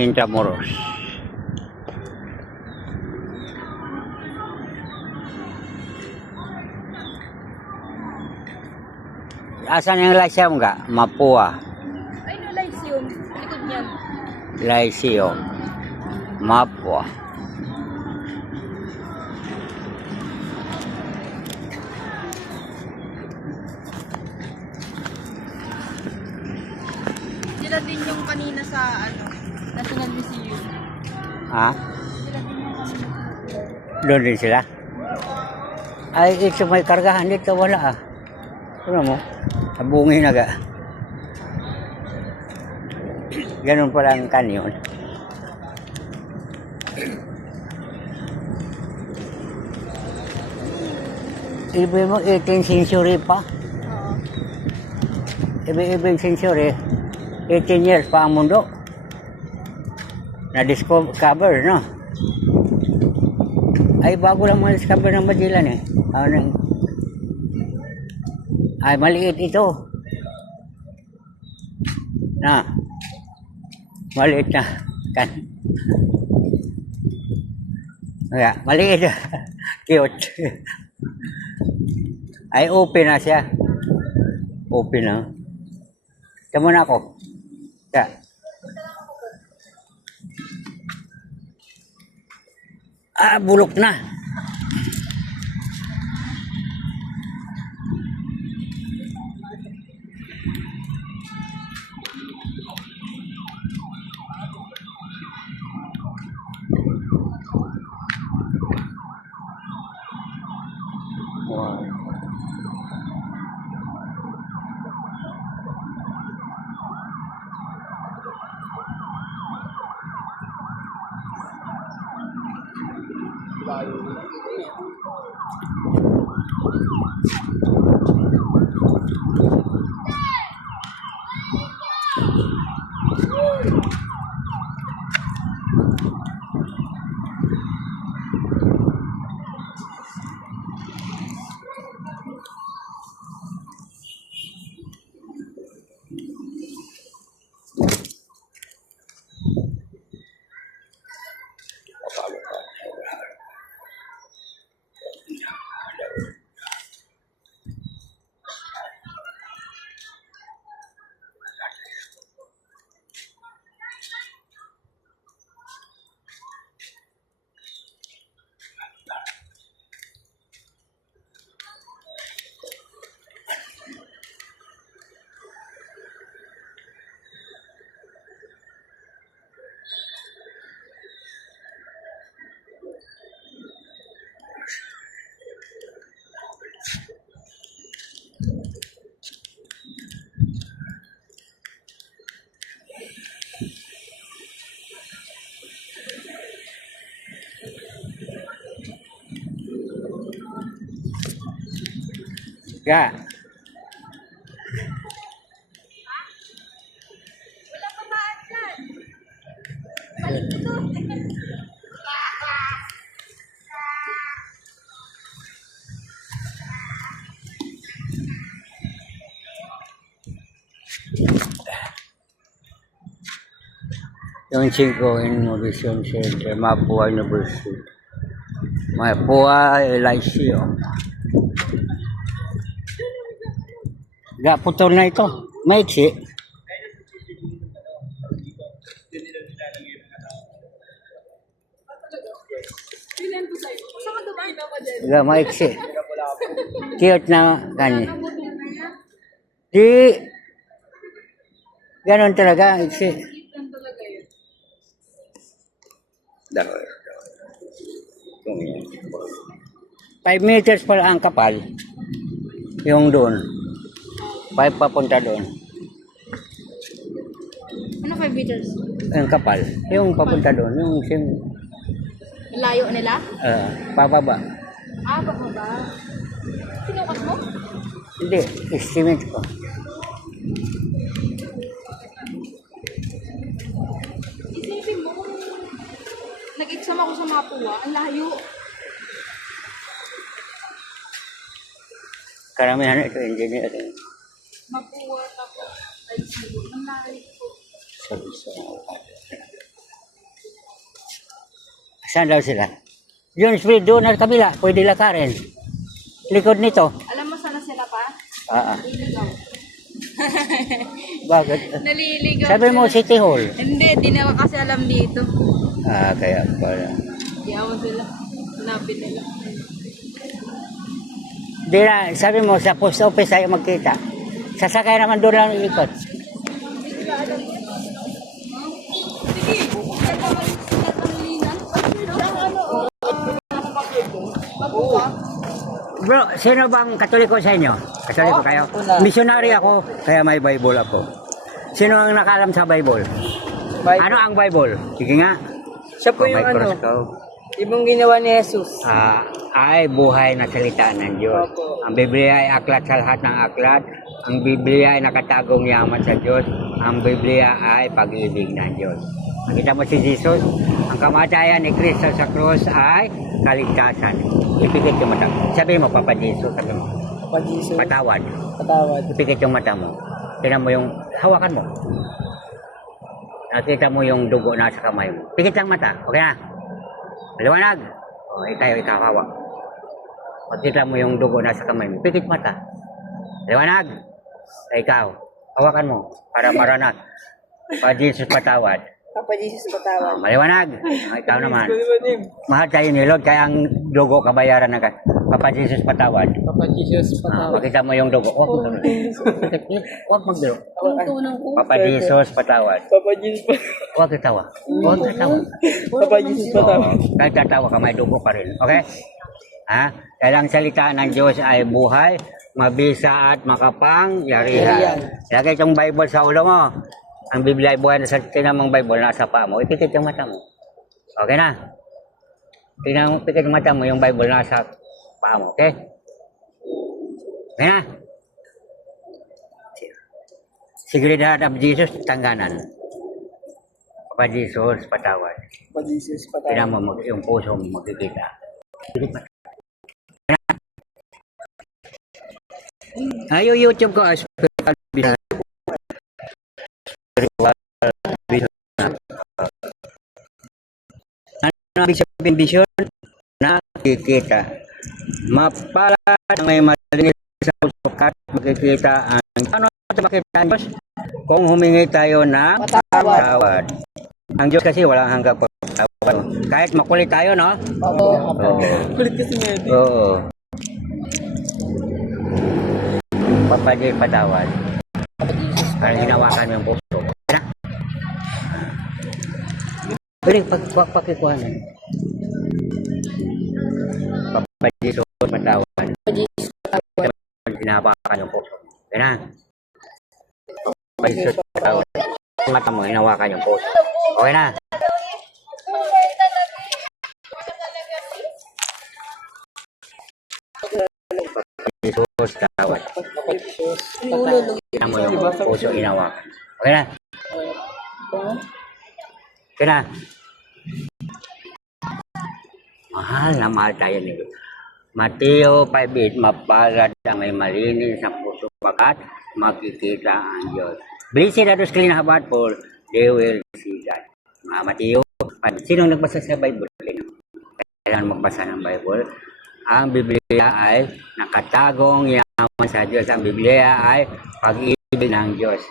Intramuros. Asan yung Lyceum ka? Mapua. Ay, no, Lyceum. Likod niyan. Lyceum. Mapua. Sila din yung kanina sa, National Museum. Ha? Sila din yung kanina. Doon din sila? Ay, ito may kargahan dito. Wala ah. Ano mo? Abungin na ga. Ganun pala ang kanyon. Ibig mo 18th century pa? Oo. Ibig century. 18 years pa ang mundo. Na-discover, no? Ay, bago lang ma-discover ng Magellan eh. Ay, maliit ito. Na. Maliit na. Kan. Kaya, maliit. Cute. Ay, open na siya. Open na. Tama na ako. Kaya. Bulok na. Wow. Kaya. Wala pa maatlan. Yung 5 Innovation Center, Mapua University. Mapua Lyceum. Putol na ito. Maiksi. Maiksi. Cute na kanya. Di. Ganon talaga. Iksi. 5 meters pala ang kapal. Yung doon. 5 papunta doon. Ano 5 meters? Yung kapal. Yung papunta doon. Yung Layo nila? pababa. Baka ba? Sinukas mo? Hindi. Estimate ko. Isipin mo kung nag-exam ako sa Mapua, ang layo. Karamihan ito engineering. Mapua, tapos ICU. Ang layo po. Sabi sa Saan daw sila? Yun, doon na kabila. Pwede lakarin. Likod nito. Alam mo sana sila pa? Ah, ah. Naliligaw. Bakit? Naliligaw. Sabi mo, sila. City Hall. Hindi, di na kasi alam dito. Ah, kaya pala. Yawan sila. Hanapin nila. Di na, sabi mo, sa post office tayo magkita. Sasakay naman doon lang ikot. Bro, sino bang katoliko sa inyo? Katoliko kayo? Missionary ako, kaya may Bible ako. Sino ang nakalam sa Bible? Ano ang Bible? Sige nga. Siya po Oh, yung may cross ko. ibang ginawa ni Jesus. Ay buhay na salita ng Diyos. Opo. Ang Biblia ay aklat sa lahat ng aklat. Ang Biblia ay nakatagong yaman sa Diyos. Ang Biblia ay pag-ibig ng Diyos. Nakita mo si Jesus? Ang kamatayan ni Kristo sa krus ay kaligtasan. Ipikit yung mata. Sabi mo, Papa Jesus, sabi mo, Pag Jesus, patawad. patawad. Ipikit yung mata mo. Tingnan mo yung, hawakan mo. Nakita mo yung dugo na sa kamay mo. Pikit ang mata. Okay na? Liwanag. O, ikaw hawak. Makita mo yung dugo na sa kamay mo. Pikit mata. Liwanag. Ikaw, hawakan mo para maranat. Pa Jesus patawad. Papa Jesus, patawad. Maliwanag. Ikaw naman. Mahal tayo ni Lord, kaya ang dugo kabayaran ng Papa Jesus patawad. Papa Jesus, Makita mo yung dugo. Huwag magdugo. Tuntunan ko. Papa Jesus patawad. Papa Jesus, Huwag katawa. Huwag katawa. Papa Jesus, patawad. Kahit tatawa ka, may dugo pa rin. Okay? Ha? Dahil ang salita ng Diyos ay buhay, mabisa at makapangyarihan. Lagay itong Bible sa ulo mo. Ang Biblia ay buhay na sa tinamang Bible nasa paa mo. Ipikit yung mata mo. Okay na? Pikit yung mata mo, yung Bible nasa paa mo. Okay? Okay na? Seguridad of Jesus, tangganan. Papa Jesus, patawad. Papa Jesus, patawad. Tingnan mo, yung puso mo magkikita. Ayo YouTube ko spiritual vision. Ano ibig sabihin vision? Nakikita. Mapalad may malinis sa puso at makikita ang ano sa makita ang Diyos kung humingi tayo ng patawad. Ang Diyos kasi walang hanggang pagpatawad. Kahit makulit tayo, no? Opo. Oo. Kulit kasi nga. Oo. Papadil patawad. Parang hinawakan mo yung puso. Kaya na. Pwede pakikuhanan. Papadil patawad. Hinawakan yung puso. Kaya na. Papadil patawad. Mata mo, hinawakan yung puso. Okay na. Jesus, tawad. Papa Jesus, Tingnan mo yung puso hinawakan. Okay na. Okay na. Mahal na mahal tayo ni Lord. Mateo 5:8, mapalad ang may malinis ang puso pagkat makikita ang Diyos. Blessed are those clean of heart, for they will see God. Mateo 5. Sino nagbasa sa Bible? Kailangan magbasa ng Bible. Ang Biblia ay nakatagong yaman sa Diyos. Ang Biblia ay pag-ibig ng Diyos.